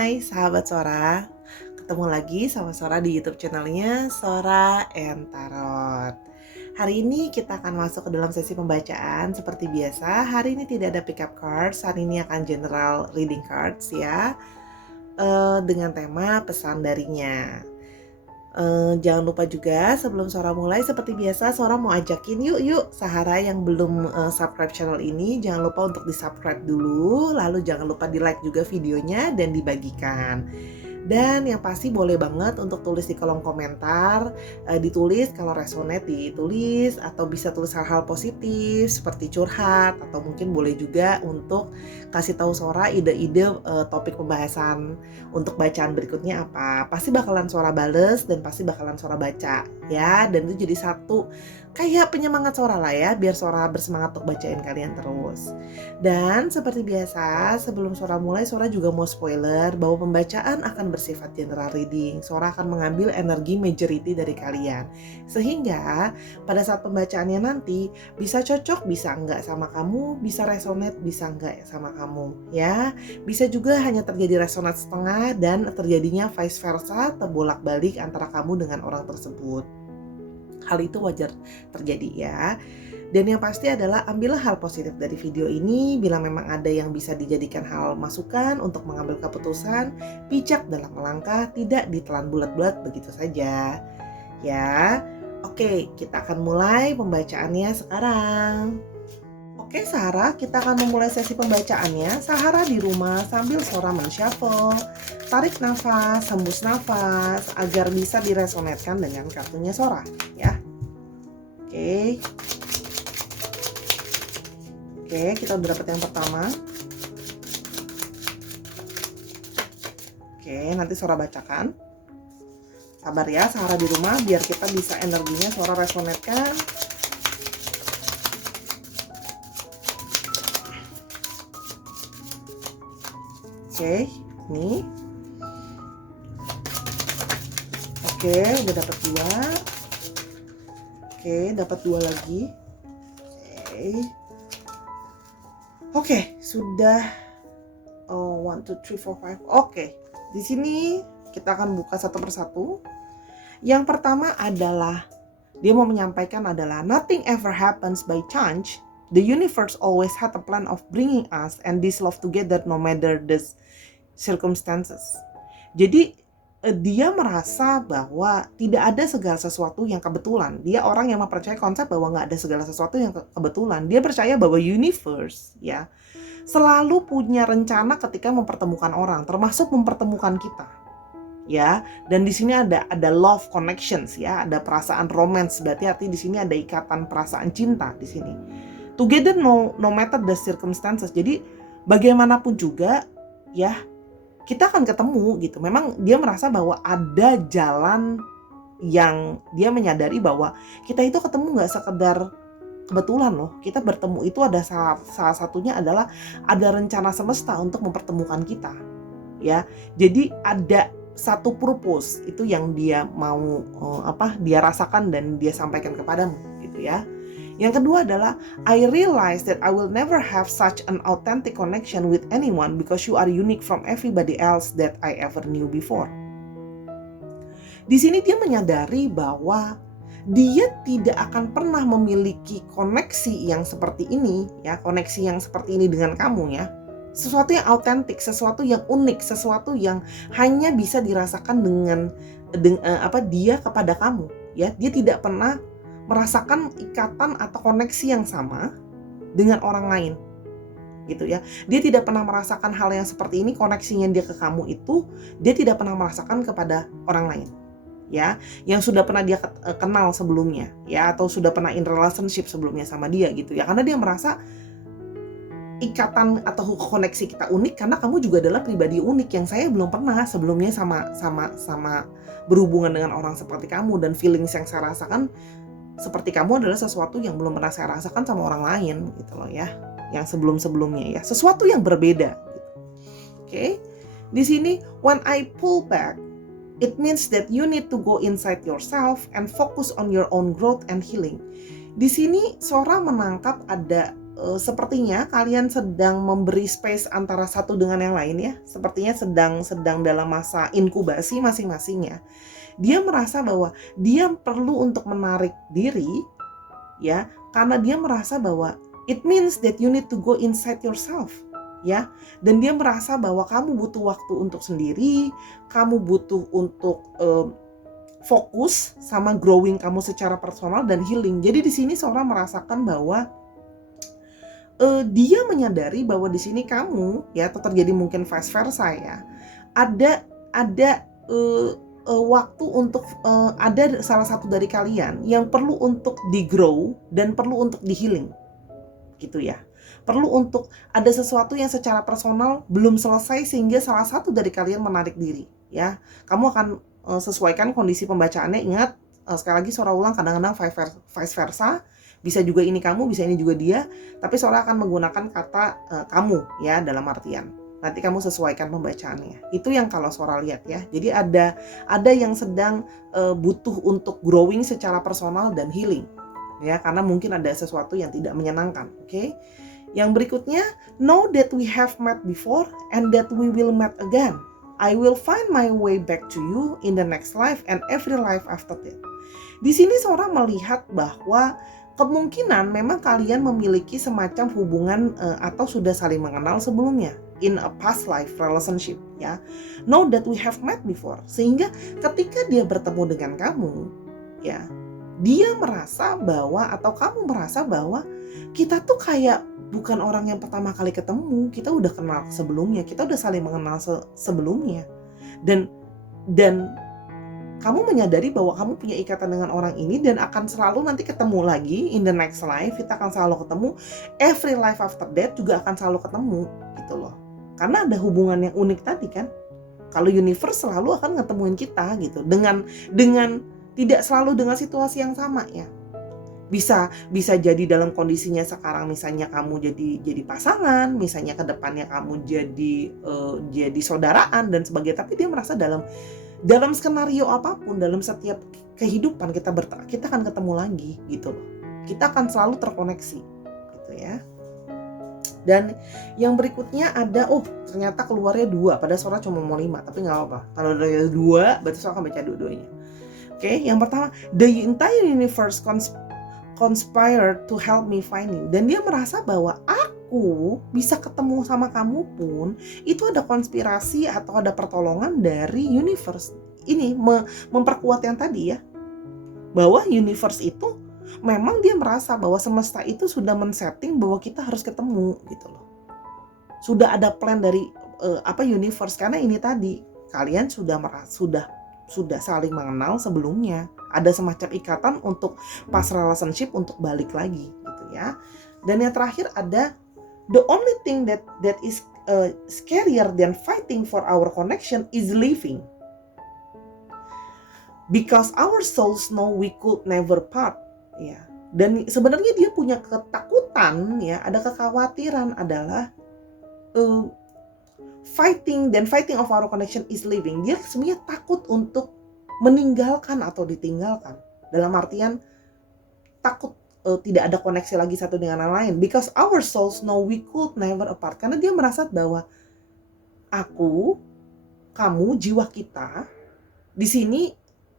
Hai sahabat Sora, ketemu lagi sama Sora di YouTube channelnya Sora and Tarot. Hari ini kita akan masuk ke dalam sesi pembacaan seperti biasa. Hari ini tidak ada pick up cards, hari ini akan general reading cards ya, dengan tema pesan darinya. Jangan lupa juga sebelum Sora mulai seperti biasa Sora mau ajakin yuk Sahara yang belum subscribe channel ini, jangan lupa untuk di subscribe dulu, lalu jangan lupa di like juga videonya dan dibagikan. Dan yang pasti boleh banget untuk tulis di kolom komentar, ditulis kalau resonate ditulis, atau bisa tulis hal-hal positif seperti curhat, atau mungkin boleh juga untuk kasih tahu Sora ide-ide topik pembahasan untuk bacaan berikutnya apa. Pasti bakalan Sora bales dan pasti bakalan Sora baca ya, dan itu jadi satu kayak penyemangat Sora lah ya, biar Sora bersemangat untuk bacain kalian terus. Dan seperti biasa sebelum Sora mulai, Sora juga mau spoiler bahwa pembacaan akan bersifat general reading. Sora akan mengambil energi majority dari kalian, sehingga pada saat pembacaannya nanti bisa cocok, bisa enggak sama kamu, bisa resonate, bisa enggak sama kamu ya. Bisa juga hanya terjadi resonate setengah dan terjadinya vice versa, terbolak-balik antara kamu dengan orang tersebut. Hal itu wajar terjadi ya. Dan yang pasti adalah ambillah hal positif dari video ini. Bila memang ada yang bisa dijadikan hal masukan untuk mengambil keputusan, bijak dalam melangkah, tidak ditelan bulat-bulat begitu saja ya. Oke, kita akan mulai pembacaannya sekarang. Oke Sahara, kita akan memulai sesi pembacaannya. Sahara di rumah sambil Sora men-shuffle. Tarik nafas, hembus nafas agar bisa diresonetkan dengan kartunya Sora ya. Oke, kita udah dapet yang pertama. Oke, nanti Sora bacakan. Sabar ya Sahara di rumah biar kita bisa energinya Sora resonetkan. Oke, nih. Oke, udah dapat 2. Oke, dapat 2 lagi. Oke, sudah 1, 2, 3, 4, 5. Oke, di sini kita akan buka satu persatu. Yang pertama adalah dia mau menyampaikan adalah nothing ever happens by chance. The universe always had a plan of bringing us and this love together no matter the circumstances. Jadi dia merasa bahwa tidak ada segala sesuatu yang kebetulan. Dia orang yang mempercayai konsep bahwa nggak ada segala sesuatu yang kebetulan. Dia percaya bahwa universe ya selalu punya rencana ketika mempertemukan orang, termasuk mempertemukan kita. Ya, dan di sini ada love connections ya, ada perasaan romance, berarti arti di sini ada ikatan perasaan cinta di sini. Together no matter the circumstances. Jadi bagaimanapun juga ya kita akan ketemu gitu. Memang dia merasa bahwa ada jalan yang dia menyadari bahwa kita itu ketemu nggak sekedar kebetulan loh. Kita bertemu itu ada salah satunya adalah ada rencana semesta untuk mempertemukan kita ya. Jadi ada satu purpose itu yang dia mau dia rasakan dan dia sampaikan kepadamu gitu ya. Yang kedua adalah I realize that I will never have such an authentic connection with anyone because you are unique from everybody else that I ever knew before. Di sini dia menyadari bahwa dia tidak akan pernah memiliki koneksi yang seperti ini ya, koneksi yang seperti ini dengan kamu ya. Sesuatu yang autentik, sesuatu yang unik, sesuatu yang hanya bisa dirasakan dengan dia kepada kamu ya. Dia tidak pernah merasakan ikatan atau koneksi yang sama dengan orang lain gitu ya. Dia tidak pernah merasakan hal yang seperti ini, koneksinya dia ke kamu itu dia tidak pernah merasakan kepada orang lain ya, yang sudah pernah dia kenal sebelumnya ya, atau sudah pernah in relationship sebelumnya sama dia gitu ya. Karena dia merasa ikatan atau koneksi kita unik karena kamu juga adalah pribadi unik yang saya belum pernah sebelumnya sama berhubungan dengan orang seperti kamu, dan feelings yang saya rasakan seperti kamu adalah sesuatu yang belum pernah saya rasakan sama orang lain gitu loh ya, yang sebelum-sebelumnya ya, sesuatu yang berbeda gitu. Oke. Di sini when I pull back, it means that you need to go inside yourself and focus on your own growth and healing. Di sini Sora menangkap ada sepertinya kalian sedang memberi space antara satu dengan yang lain ya. Sepertinya sedang dalam masa inkubasi masing-masing ya. Dia merasa bahwa dia perlu untuk menarik diri ya, karena dia merasa bahwa it means that you need to go inside yourself ya. Dan dia merasa bahwa kamu butuh waktu untuk sendiri, kamu butuh untuk fokus sama growing kamu secara personal dan healing. Jadi di sini seorang merasakan bahwa dia menyadari bahwa di sini kamu ya, atau terjadi mungkin vice versa ya, ada waktu untuk ada salah satu dari kalian yang perlu untuk di-grow dan perlu untuk di-healing gitu ya. Perlu untuk ada sesuatu yang secara personal belum selesai sehingga salah satu dari kalian menarik diri ya. Kamu akan sesuaikan kondisi pembacaannya. Ingat, sekali lagi Sora ulang, kadang-kadang vice versa. Bisa juga ini kamu, bisa ini juga dia. Tapi Sora akan menggunakan kata kamu ya, dalam artian nanti kamu sesuaikan pembacaannya. Itu yang kalau Sora lihat ya. Jadi ada yang sedang butuh untuk growing secara personal dan healing ya, karena mungkin ada sesuatu yang tidak menyenangkan. Oke. Yang berikutnya, know that we have met before and that we will meet again. I will find my way back to you in the next life and every life after that. Di sini seorang melihat bahwa kemungkinan memang kalian memiliki semacam hubungan atau sudah saling mengenal sebelumnya in a past life relationship ya. Know that we have met before. Sehingga ketika dia bertemu dengan kamu ya, dia merasa bahwa, atau kamu merasa bahwa kita tuh kayak bukan orang yang pertama kali ketemu, kita udah kenal sebelumnya, kita udah saling mengenal sebelumnya. Dan kamu menyadari bahwa kamu punya ikatan dengan orang ini dan akan selalu nanti ketemu lagi in the next life. Kita akan selalu ketemu, every life after that juga akan selalu ketemu gitu loh. Karena ada hubungan yang unik tadi kan. Kalau universe selalu akan ngetemuin kita gitu, dengan tidak selalu dengan situasi yang sama ya. Bisa jadi dalam kondisinya sekarang misalnya kamu jadi pasangan, misalnya ke depannya kamu jadi saudaraan dan sebagainya, tapi dia merasa dalam skenario apapun, dalam setiap kehidupan kita akan ketemu lagi gitu loh. Kita akan selalu terkoneksi gitu ya. Dan yang berikutnya ada, ternyata keluarnya 2, pada Sora cuma mau 5, tapi nggak apa-apa. Kalau ada 2, berarti Sora akan baca dua-duanya. Oke, yang pertama, the entire universe conspire to help me find you. Dan dia merasa bahwa aku bisa ketemu sama kamu pun itu ada konspirasi atau ada pertolongan dari universe. Ini memperkuat yang tadi ya, bahwa universe itu memang dia merasa bahwa semesta itu sudah men-setting bahwa kita harus ketemu gitu loh. Sudah ada plan dari universe, karena ini tadi kalian sudah saling mengenal sebelumnya. Ada semacam ikatan untuk past relationship untuk balik lagi gitu ya. Dan yang terakhir ada the only thing that is scarier than fighting for our connection is leaving. Because our souls know we could never part ya. Dan sebenarnya dia punya ketakutan ya, ada kekhawatiran adalah fighting of our connection is leaving. Dia sebenarnya takut untuk meninggalkan atau ditinggalkan. Dalam artian takut tidak ada koneksi lagi satu dengan yang lain. Because our souls know we could never apart. Karena dia merasa bahwa aku, kamu, jiwa kita di sini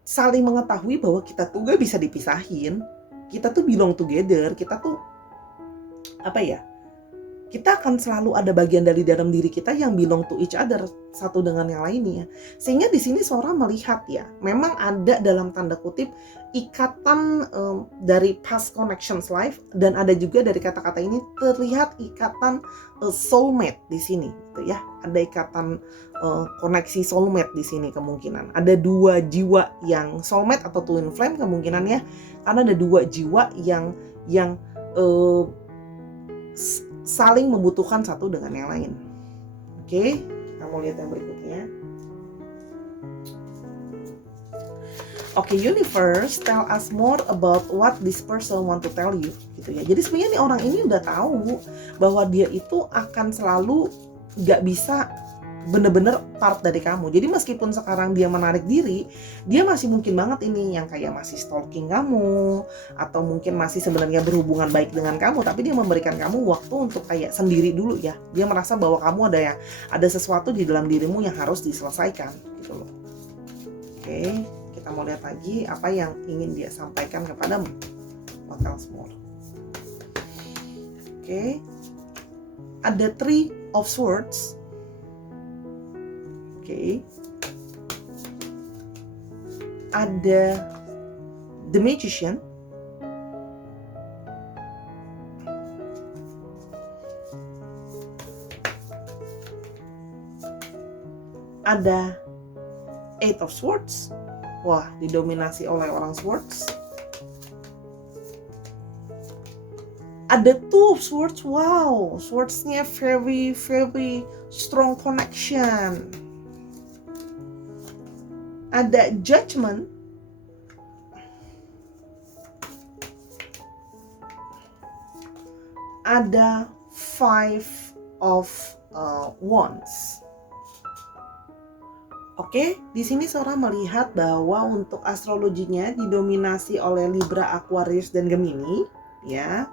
saling mengetahui bahwa kita tuh gak bisa dipisahin. Kita tuh belong together. Kita tuh kita akan selalu ada bagian dari dalam diri kita yang belong to each other, satu dengan yang lainnya. Sehingga di sini seorang melihat ya, memang ada dalam tanda kutip ikatan dari past connections life, dan ada juga dari kata-kata ini terlihat ikatan soulmate di sini, gitu ya. Ada ikatan koneksi soulmate di sini kemungkinan. Ada 2 jiwa yang soulmate atau twin flame kemungkinannya, karena ada 2 jiwa yang saling membutuhkan satu dengan yang lain. Oke, kita mau lihat yang berikutnya. Oke, universe tell us more about what this person want to tell you, gitu ya. Jadi sebenarnya nih orang ini udah tahu bahwa dia itu akan selalu gak bisa bener-bener part dari kamu. Jadi meskipun sekarang dia menarik diri, dia masih mungkin banget ini yang kayak masih stalking kamu, atau mungkin masih sebenarnya berhubungan baik dengan kamu, tapi dia memberikan kamu waktu untuk kayak sendiri dulu ya. Dia merasa bahwa kamu ada sesuatu di dalam dirimu yang harus diselesaikan gitu loh. Oke, kita mau lihat lagi apa yang ingin dia sampaikan kepadamu. What else more? Oke, ada Three of Swords. Oke. Ada The Magician. Ada Eight of Swords. Wah, didominasi oleh orang Swords. Ada Two of Swords. Wow, Swords-nya very very strong connection. Ada Judgment. Ada Five of Wands. Oke, di sini Sora melihat bahwa untuk astrologinya didominasi oleh Libra, Aquarius, dan Gemini, ya.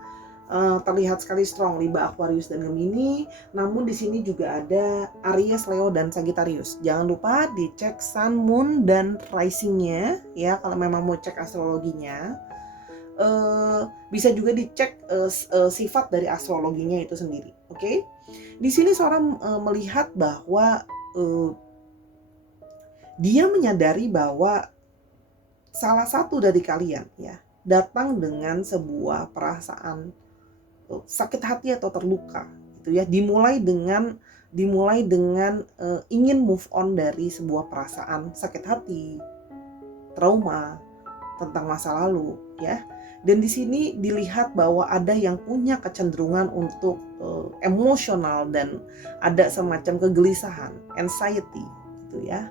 Terlihat sekali strong Libra, Aquarius, dan Gemini. Namun di sini juga ada Aries, Leo, dan Sagittarius. Jangan lupa dicek Sun, Moon, dan Rising-nya ya kalau memang mau cek astrologinya. Bisa juga dicek sifat dari astrologinya itu sendiri. Oke? Di sini seorang melihat bahwa dia menyadari bahwa salah satu dari kalian ya datang dengan sebuah perasaan sakit hati atau terluka gitu ya, dimulai dengan ingin move on dari sebuah perasaan sakit hati, trauma tentang masa lalu ya. Dan di sini dilihat bahwa ada yang punya kecenderungan untuk emosional dan ada semacam kegelisahan, anxiety gitu ya.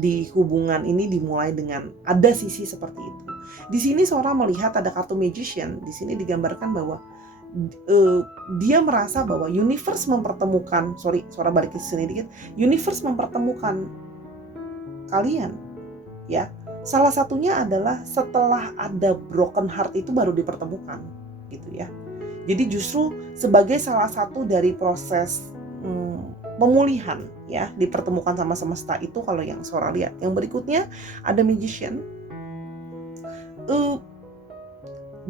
Di hubungan ini dimulai dengan ada sisi seperti itu. Di sini seorang melihat ada kartu Magician. Di sini digambarkan bahwa dia merasa bahwa universe mempertemukan, suara balik ke sini dikit, universe mempertemukan kalian, ya. Salah satunya adalah setelah ada broken heart itu baru dipertemukan, gitu ya. Jadi justru sebagai salah satu dari proses pemulihan ya, dipertemukan sama semesta itu kalau yang Sora lihat. Yang berikutnya ada Magician.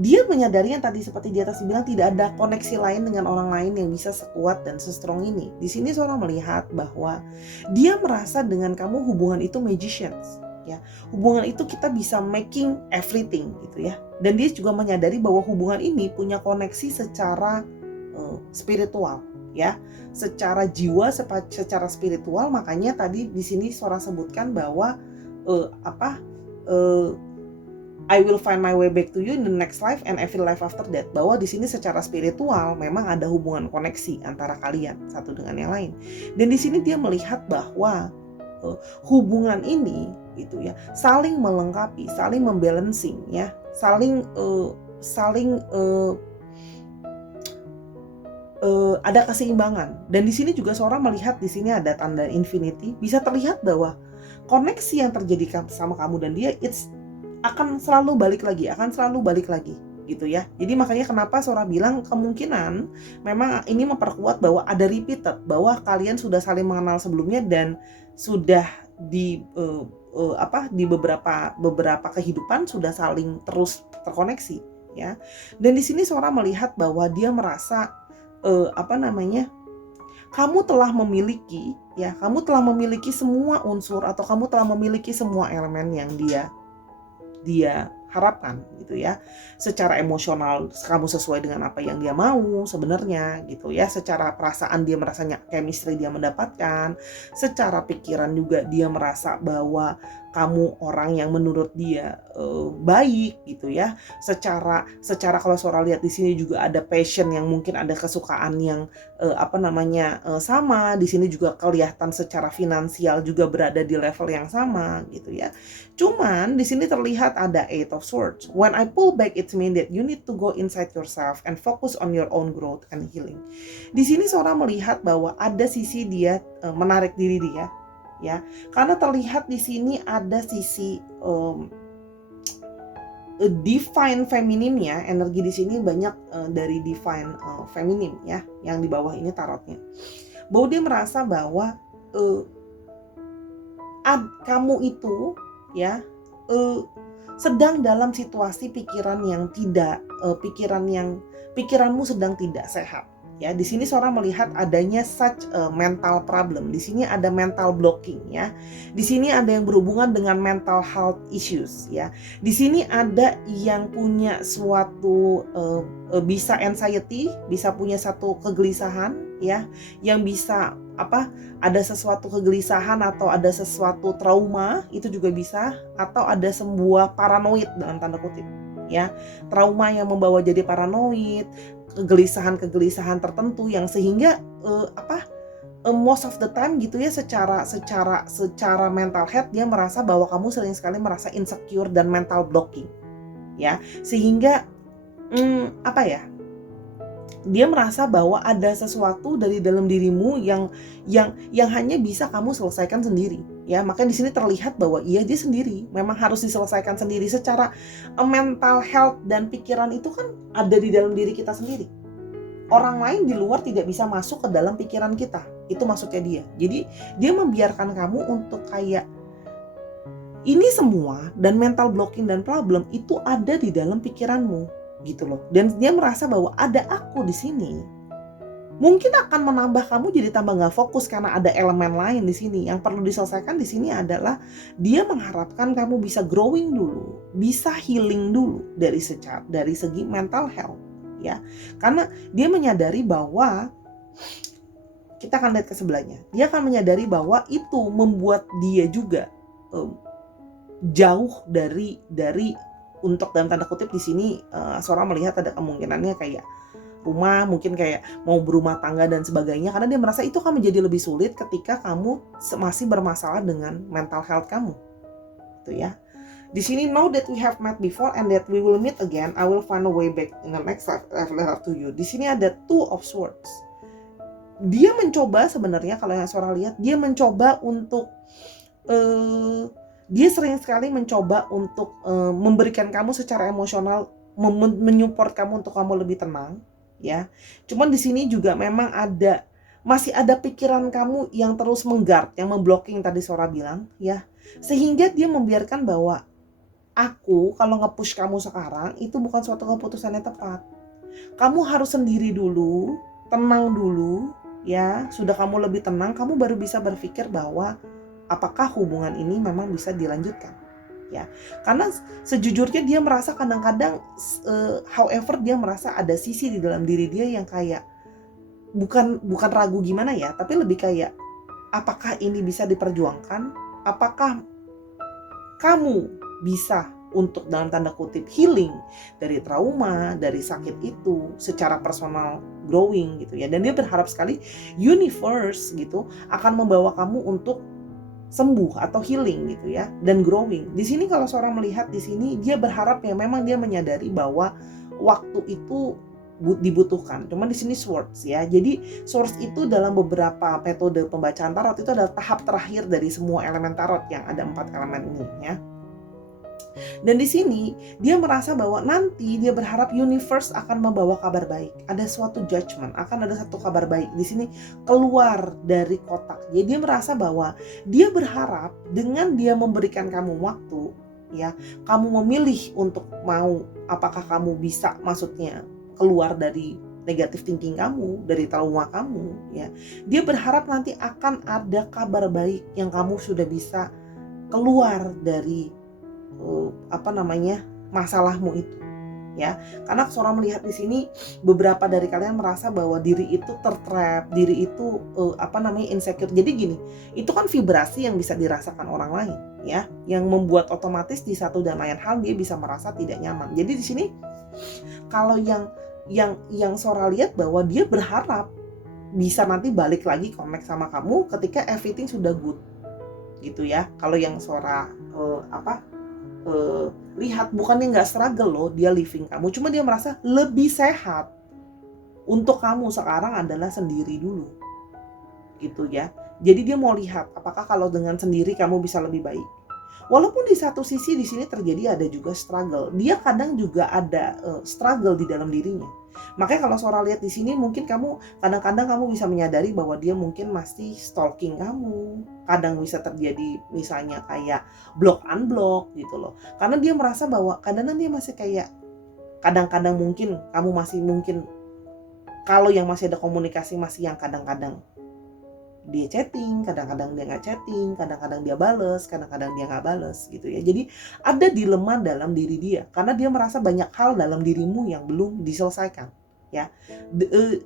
Dia menyadari yang tadi seperti di atas dibilang tidak ada koneksi lain dengan orang lain yang bisa sekuat dan sestrong ini. Di sini Sora melihat bahwa dia merasa dengan kamu hubungan itu magicians ya. Hubungan itu kita bisa making everything gitu ya. Dan dia juga menyadari bahwa hubungan ini punya koneksi secara spiritual ya, secara jiwa, secara spiritual. Makanya tadi di sini Sora sebutkan bahwa I will find my way back to you in the next life and every life after that. Bahwa di sini secara spiritual memang ada hubungan koneksi antara kalian satu dengan yang lain. Dan di sini dia melihat bahwa hubungan ini gitu ya, saling melengkapi, saling membalancing ya, saling ada keseimbangan. Dan di sini juga seorang melihat di sini ada tanda infinity. Bisa terlihat bahwa koneksi yang terjadi sama kamu dan dia akan selalu balik lagi gitu ya. Jadi makanya kenapa Sora bilang kemungkinan memang ini memperkuat bahwa ada repeated, bahwa kalian sudah saling mengenal sebelumnya dan sudah di beberapa kehidupan sudah saling terus terkoneksi ya. Dan di sini Sora melihat bahwa dia merasa kamu telah memiliki semua unsur atau kamu telah memiliki semua elemen yang dia harapkan gitu ya. Secara emosional kamu sesuai dengan apa yang dia mau sebenarnya gitu ya. Secara perasaan dia merasanya chemistry dia mendapatkan. Secara pikiran juga dia merasa bahwa kamu orang yang menurut dia baik gitu ya. Secara kalau Sora lihat di sini juga ada passion, yang mungkin ada kesukaan yang sama. Di sini juga kelihatan secara finansial juga berada di level yang sama gitu ya. Cuman di sini terlihat ada Eight of Swords. When I pull back, it means that you need to go inside yourself and focus on your own growth and healing. Di sini Sora melihat bahwa ada sisi dia menarik diri dia, ya, karena terlihat di sini ada sisi divine feminim ya. Energi di sini banyak dari divine feminim ya, yang di bawah ini tarotnya. Bahwa dia merasa bahwa kamu itu ya sedang dalam situasi pikiranmu sedang tidak sehat. Ya, di sini Sora melihat adanya such a mental problem. Di sini ada mental blocking ya. Di sini ada yang berhubungan dengan mental health issues ya. Di sini ada yang punya suatu bisa anxiety, bisa punya satu kegelisahan ya, yang bisa ada sesuatu kegelisahan atau ada sesuatu trauma, itu juga bisa, atau ada sebuah paranoid dalam tanda kutip ya. Trauma yang membawa jadi paranoid, kegelisahan tertentu yang sehingga most of the time gitu ya, secara mental health dia merasa bahwa kamu sering sekali merasa insecure dan mental blocking ya, sehingga dia merasa bahwa ada sesuatu dari dalam dirimu yang hanya bisa kamu selesaikan sendiri ya. Makanya di sini terlihat bahwa dia sendiri memang harus diselesaikan sendiri. Secara mental health dan pikiran itu kan ada di dalam diri kita sendiri. Orang lain di luar tidak bisa masuk ke dalam pikiran kita. Itu maksudnya dia. Jadi dia membiarkan kamu untuk kayak ini semua, dan mental blocking dan problem itu ada di dalam pikiranmu gitu loh. Dan dia merasa bahwa ada aku di sini. Mungkin akan menambah kamu jadi tambah nggak fokus karena ada elemen lain di sini. Yang perlu diselesaikan di sini adalah dia mengharapkan kamu bisa growing dulu, bisa healing dulu dari segi mental health ya. Karena dia menyadari bahwa kita akan lihat ke sebelahnya. Dia akan menyadari bahwa itu membuat dia juga jauh dari untuk dalam tanda kutip di sini Sora melihat ada kemungkinannya kayak rumah, mungkin kayak mau berumah tangga dan sebagainya, karena dia merasa itu akan menjadi lebih sulit ketika kamu masih bermasalah dengan mental health kamu. Itu ya. Di sini, know that we have met before and that we will meet again. I will find a way back in the next life to you. Di sini ada Two of Swords. Dia mencoba sebenarnya, kalau yang Sora lihat, dia mencoba untuk dia sering sekali mencoba untuk memberikan kamu secara emosional, menyupport kamu untuk kamu lebih tenang ya. Cuman di sini juga memang masih ada pikiran kamu yang terus mengguard, yang memblocking tadi Sora bilang ya. Sehingga dia membiarkan bahwa aku kalau nge-push kamu sekarang itu bukan suatu keputusan yang tepat. Kamu harus sendiri dulu, tenang dulu ya. Sudah kamu lebih tenang, kamu baru bisa berpikir bahwa apakah hubungan ini memang bisa dilanjutkan ya. Karena sejujurnya dia merasa kadang-kadang however dia merasa ada sisi di dalam diri dia yang kayak bukan ragu gimana ya, tapi lebih kayak apakah ini bisa diperjuangkan, apakah kamu bisa untuk dalam tanda kutip healing dari trauma, dari sakit itu secara personal growing gitu ya. Dan dia berharap sekali universe gitu akan membawa kamu untuk sembuh atau healing gitu ya, dan growing. Di sini kalau seorang melihat di sini dia berharap ya, memang dia menyadari bahwa waktu itu dibutuhkan. Cuman di sini swords ya. Jadi swords itu dalam beberapa metode pembacaan tarot itu adalah tahap terakhir dari semua elemen tarot yang ada 4 elemen ini ya. Dan di sini dia merasa bahwa nanti dia berharap universe akan membawa kabar baik. Ada suatu judgment, akan ada satu kabar baik di sini keluar dari kotak. Jadi dia merasa bahwa dia berharap dengan dia memberikan kamu waktu, ya, kamu memilih untuk mau apakah kamu bisa, maksudnya keluar dari negative thinking kamu, dari trauma kamu, ya. Dia berharap nanti akan ada kabar baik yang kamu sudah bisa keluar dari masalahmu itu ya. Karena seorang melihat di sini beberapa dari kalian merasa bahwa diri itu tertrap, diri itu insecure. Jadi gini, itu kan vibrasi yang bisa dirasakan orang lain ya, yang membuat otomatis di satu dan lain hal dia bisa merasa tidak nyaman. Jadi di sini kalau yang Sora lihat bahwa dia berharap bisa nanti balik lagi connect sama kamu ketika everything sudah good gitu ya. Kalau yang Sora lihat bukannya nggak struggle loh dia leaving kamu, cuma dia merasa lebih sehat untuk kamu sekarang adalah sendiri dulu gitu ya. Jadi dia mau lihat apakah kalau dengan sendiri kamu bisa lebih baik. Walaupun di satu sisi di sini terjadi ada juga struggle, dia kadang juga ada struggle di dalam dirinya. Makanya kalau Sora lihat di sini mungkin kamu kadang-kadang kamu bisa menyadari bahwa dia mungkin masih stalking kamu. Kadang bisa terjadi misalnya kayak block unblock gitu loh. Karena dia merasa bahwa kadang-kadang dia masih kayak kadang-kadang mungkin kamu masih mungkin kalau yang masih ada komunikasi masih yang kadang-kadang dia chatting, kadang-kadang dia nggak chatting, kadang-kadang dia bales, kadang-kadang dia nggak bales gitu ya. Jadi ada dilema dalam diri dia karena dia merasa banyak hal dalam dirimu yang belum diselesaikan ya.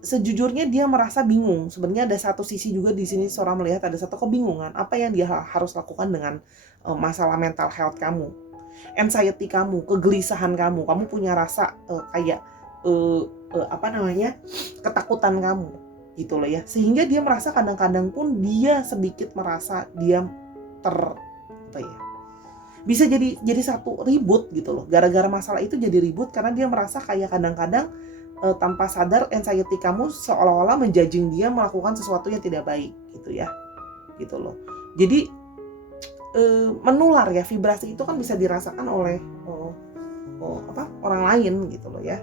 Sejujurnya dia merasa bingung. Sebenarnya ada satu sisi juga di sini Sora melihat ada satu kebingungan apa yang dia harus lakukan dengan masalah mental health kamu, anxiety kamu, kegelisahan kamu punya rasa ketakutan kamu gitu loh ya, sehingga dia merasa kadang-kadang pun dia sedikit merasa dia bisa jadi satu ribut gitu loh, gara-gara masalah itu jadi ribut karena dia merasa kayak kadang-kadang tanpa sadar anxiety kamu seolah-olah menjudging dia melakukan sesuatu yang tidak baik gitu ya, gitu loh. Jadi menular ya, vibrasi itu kan bisa dirasakan oleh orang lain gitu loh ya.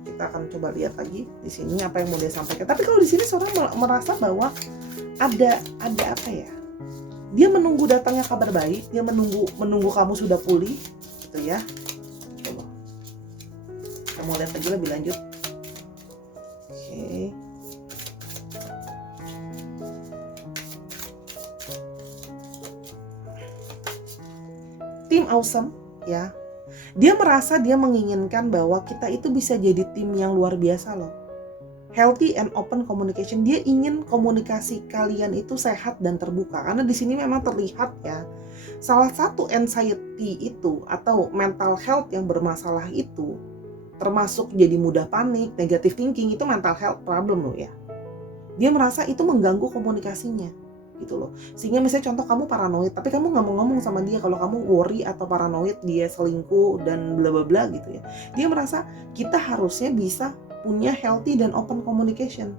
Kita akan coba lihat lagi di sini apa yang mau dia sampaikan. Tapi kalau di sini Sora merasa bahwa ada apa ya? Dia menunggu datangnya kabar baik, dia menunggu kamu sudah pulih, gitu ya. Coba. Kita mau lihat lagi lebih lanjut. Oke. Tim awesome, ya. Dia merasa dia menginginkan bahwa kita itu bisa jadi tim yang luar biasa loh. Healthy and open communication. Dia ingin komunikasi kalian itu sehat dan terbuka. Karena di sini memang terlihat ya, salah satu anxiety itu atau mental health yang bermasalah itu, termasuk jadi mudah panik, negative thinking, itu mental health problem loh ya. Dia merasa itu mengganggu komunikasinya gitu loh. Sehingga misalnya contoh kamu paranoid, tapi kamu nggak mau ngomong sama dia kalau kamu worry atau paranoid dia selingkuh dan bla bla bla gitu ya. Dia merasa kita harusnya bisa punya healthy dan open communication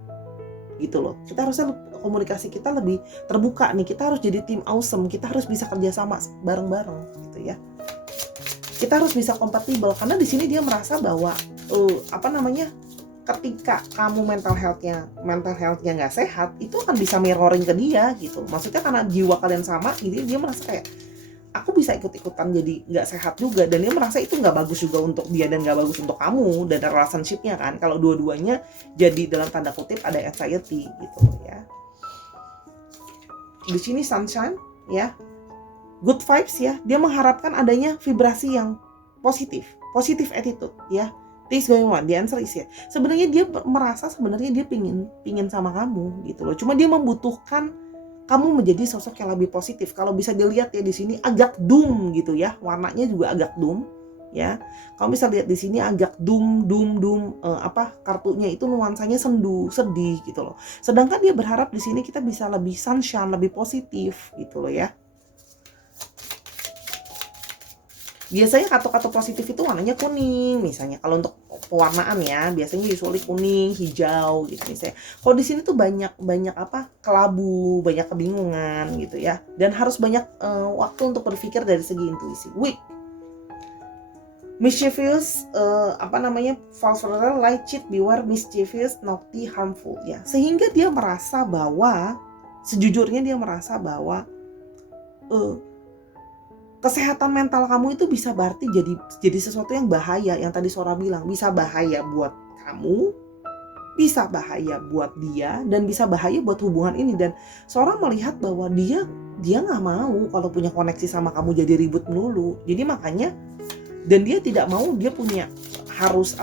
gitu loh. Kita harusnya komunikasi kita lebih terbuka nih. Kita harus jadi tim awesome. Kita harus bisa kerjasama bareng-bareng gitu ya. Kita harus bisa kompatibel karena di sini dia merasa bahwa ketika kamu mental healthnya nggak sehat, itu akan bisa mirroring ke dia gitu. Maksudnya karena jiwa kalian sama, jadi dia merasa kayak aku bisa ikut-ikutan jadi nggak sehat juga, dan dia merasa itu nggak bagus juga untuk dia dan nggak bagus untuk kamu dan relationship-nya kan. Kalau dua-duanya jadi dalam tanda kutip ada anxiety gitu ya. Di sini sunshine ya, good vibes ya. Dia mengharapkan adanya vibrasi yang positif attitude ya. This going on, the answer is ya. Sebenarnya dia merasa dia pingin sama kamu gitu loh. Cuma dia membutuhkan kamu menjadi sosok yang lebih positif. Kalau bisa dilihat ya di sini agak doom gitu ya. Warnanya juga agak doom ya. Kamu bisa lihat di sini agak doom kartunya itu nuansanya sendu, sedih gitu loh. Sedangkan dia berharap di sini kita bisa lebih sunshine, lebih positif gitu loh ya. Biasanya kartu-kartu positif itu warnanya kuning, misalnya kalau untuk pewarnaan ya, biasanya usually kuning, hijau gitu misalnya. Kalau di sini tuh banyak kelabu, banyak kebingungan gitu ya, dan harus banyak waktu untuk berpikir dari segi intuisi. Weak, mischievous, false father, light, cheat, beware, mischievous, naughty, harmful ya. Sehingga dia merasa bahwa sejujurnya dia merasa bahwa kesehatan mental kamu itu bisa berarti jadi sesuatu yang bahaya. Yang tadi Sora bilang, bisa bahaya buat kamu, bisa bahaya buat dia, dan bisa bahaya buat hubungan ini. Dan Sora melihat bahwa dia nggak mau kalau punya koneksi sama kamu jadi ribut melulu. Jadi makanya, dan dia tidak mau dia punya harus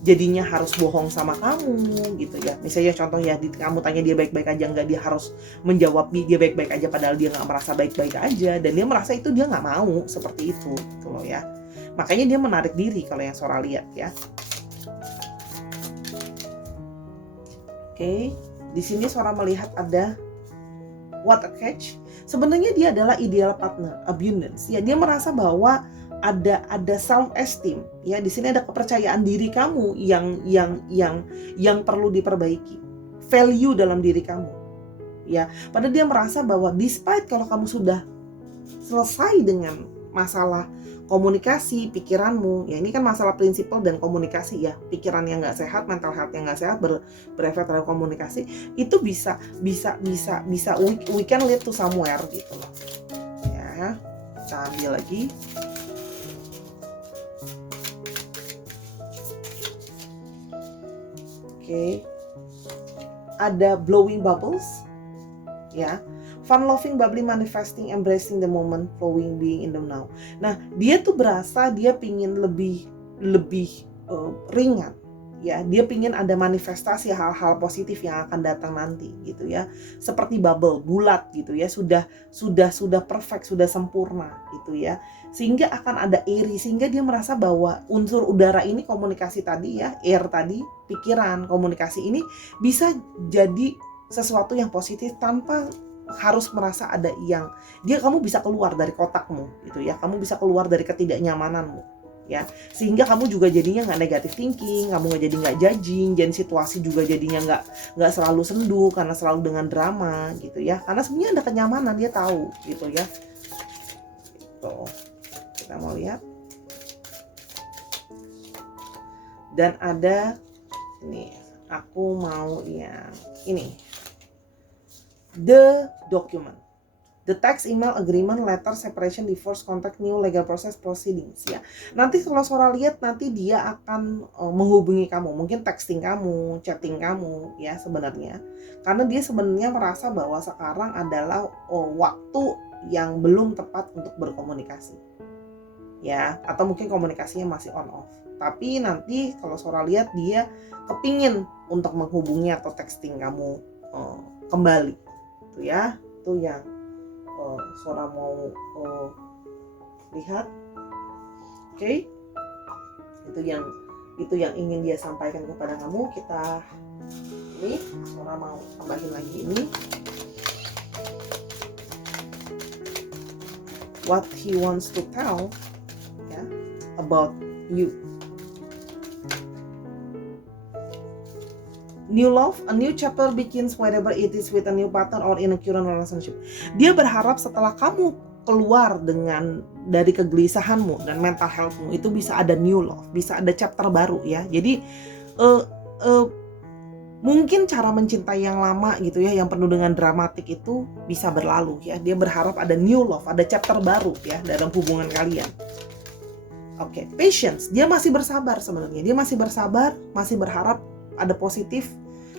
jadinya harus bohong sama kamu gitu ya. Misalnya contoh ya, kamu tanya dia baik-baik aja nggak, dia harus menjawab dia baik-baik aja padahal dia nggak merasa baik-baik aja, dan dia merasa itu dia nggak mau seperti itu gitu loh ya. Makanya dia menarik diri kalau yang Sora lihat ya. Oke, di sini Sora melihat ada what a catch. Sebenarnya dia adalah ideal partner, abundance. Ya, dia merasa bahwa ada self esteem ya, di sini ada kepercayaan diri kamu yang perlu diperbaiki, value dalam diri kamu ya. Padahal dia merasa bahwa despite kalau kamu sudah selesai dengan masalah komunikasi pikiranmu ya, ini kan masalah prinsipal dan komunikasi ya, pikiran yang nggak sehat, mental health yang nggak sehat berefek terhadap komunikasi, itu bisa we can lead to somewhere gitu loh ya. Kita ambil lagi. Oke, ada blowing bubbles ya, fun loving, bubbly, manifesting, embracing the moment, flowing, being in the now. Nah, dia tuh berasa dia pingin lebih ringan ya, dia pingin ada manifestasi hal-hal positif yang akan datang nanti gitu ya, seperti bubble bulat gitu ya, sudah perfect, sudah sempurna gitu ya, sehingga akan ada airy, sehingga dia merasa bahwa unsur udara ini, komunikasi tadi ya, air tadi, pikiran, komunikasi ini bisa jadi sesuatu yang positif tanpa harus merasa ada yang kamu bisa keluar dari kotakmu gitu ya, kamu bisa keluar dari ketidaknyamananmu ya, sehingga kamu juga jadinya nggak negative thinking, kamu nggak judging, dan situasi juga jadinya nggak selalu sendu karena selalu dengan drama gitu ya, karena sebenarnya ada kenyamanan, dia tahu gitu ya. Tuh, kita mau lihat, dan ada ini, aku mau yang ini, the document, the text, email, agreement, letter, separation, divorce, contract, new legal process, proceedings ya. Nanti kalau Sora lihat, nanti dia akan menghubungi kamu, mungkin texting kamu, chatting kamu ya sebenarnya, karena dia sebenarnya merasa bahwa sekarang adalah waktu yang belum tepat untuk berkomunikasi ya, atau mungkin komunikasinya masih on off. Tapi nanti kalau Sora lihat, dia kepingin untuk menghubungi atau texting kamu kembali itu ya, itu yang Sora mau lihat. Oke, itu yang ingin dia sampaikan kepada kamu. Kita ini Sora mau tambahin lagi ini, what he wants to tell ya, about you. New love, a new chapter begins wherever it is with a new partner or in a current relationship. Dia berharap setelah kamu keluar dari kegelisahanmu dan mental healthmu, itu bisa ada new love, bisa ada chapter baru ya. Jadi mungkin cara mencintai yang lama gitu ya, yang penuh dengan dramatik itu bisa berlalu ya. Dia berharap ada new love, ada chapter baru ya dalam hubungan kalian. Oke, patience, dia masih bersabar sebenarnya. Dia masih bersabar, masih berharap ada positif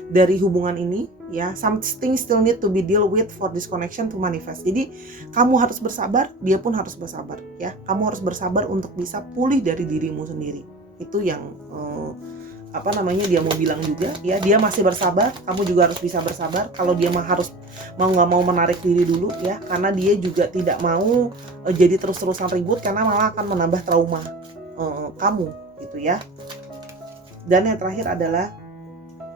dari hubungan ini ya. Something still need to be deal with for this connection to manifest. Jadi kamu harus bersabar, dia pun harus bersabar ya. Kamu harus bersabar untuk bisa pulih dari dirimu sendiri. Itu yang dia mau bilang juga ya. Dia masih bersabar, kamu juga harus bisa bersabar. Kalau dia mau nggak mau menarik diri dulu ya, karena dia juga tidak mau jadi terus-terusan ribut, karena malah akan menambah trauma kamu gitu ya. Dan yang terakhir adalah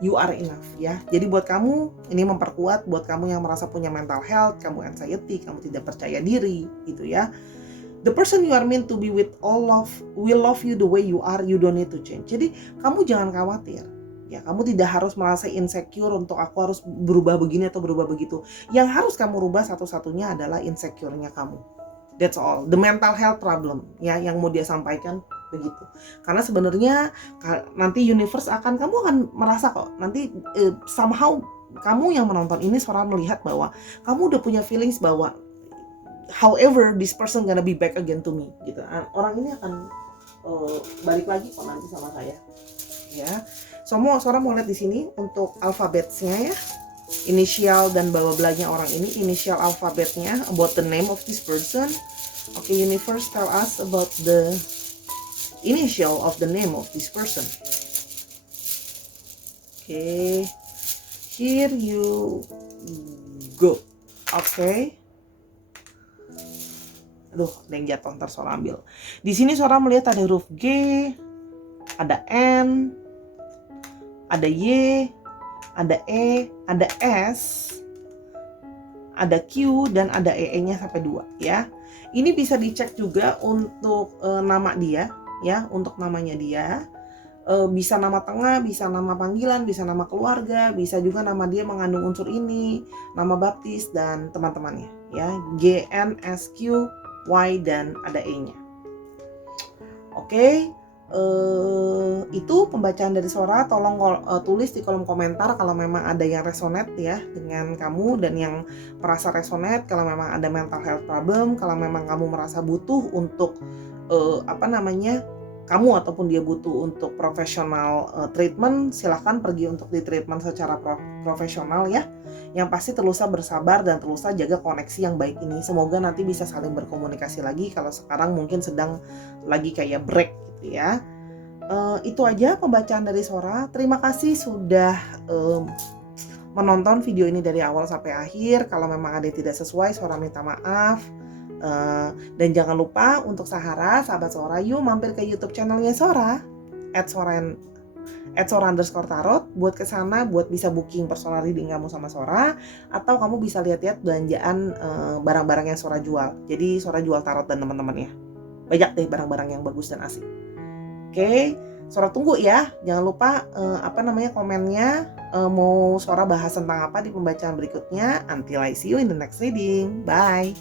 you are enough ya. Jadi buat kamu ini memperkuat, buat kamu yang merasa punya mental health, kamu anxiety, kamu tidak percaya diri gitu ya. The person you are meant to be with all will love you the way you are, you don't need to change. Jadi kamu jangan khawatir ya, kamu tidak harus merasa insecure untuk aku harus berubah begini atau berubah begitu. Yang harus kamu rubah satu-satunya adalah insecure-nya kamu. That's all. The mental health problem ya yang mau dia sampaikan begitu. Karena sebenarnya nanti universe kamu akan merasa kok nanti somehow kamu yang menonton ini Sora melihat bahwa kamu udah punya feelings bahwa however this person gonna be back again to me gitu. Orang ini akan balik lagi kok nanti sama saya ya. Sora mau lihat di sini untuk alfabetnya ya, inisial dan bla bla blanya orang ini, inisial alfabetnya, about the name of this person. Oke, universe tell us about the initial of the name of this person. Oke, here you go. Oke. Aduh, ada yang jatuh, ntar Sora ambil. Di sini Sora melihat ada huruf G, ada N, ada Y, ada E, ada S, ada Q, dan ada EE-nya sampai 2 ya. Ini bisa dicek juga untuk nama dia ya, untuk namanya dia. Bisa nama tengah, bisa nama panggilan, bisa nama keluarga, bisa juga nama dia mengandung unsur ini, nama baptis dan teman-temannya ya. G, N, S, Q, Y, dan ada E-nya. Oke, itu pembacaan dari Sora. Tolong tulis di kolom komentar kalau memang ada yang resonate ya dengan kamu, dan yang merasa resonate kalau memang ada mental health problem, kalau memang kamu merasa butuh untuk kamu ataupun dia butuh untuk profesional treatment, silahkan pergi untuk di treatment secara profesional ya. Yang pasti terus bersabar dan terus jaga koneksi yang baik ini. Semoga nanti bisa saling berkomunikasi lagi, kalau sekarang mungkin sedang lagi kayak break gitu ya. Itu aja pembacaan dari Sora. Terima kasih sudah menonton video ini dari awal sampai akhir. Kalau memang ada yang tidak sesuai, Sora minta maaf. Dan jangan lupa untuk sahabat Sora, yuk mampir ke YouTube channelnya Sora @Sora_Tarot buat kesana, buat bisa booking personal reading kamu sama Sora, atau kamu bisa lihat-lihat belanjaan barang-barang yang Sora jual. Jadi Sora jual tarot dan teman-temannya. Banyak deh barang-barang yang bagus dan asik. Oke, Sora tunggu ya. Jangan lupa komennya, mau Sora bahas tentang apa di pembacaan berikutnya. Until I see you in the next reading. Bye.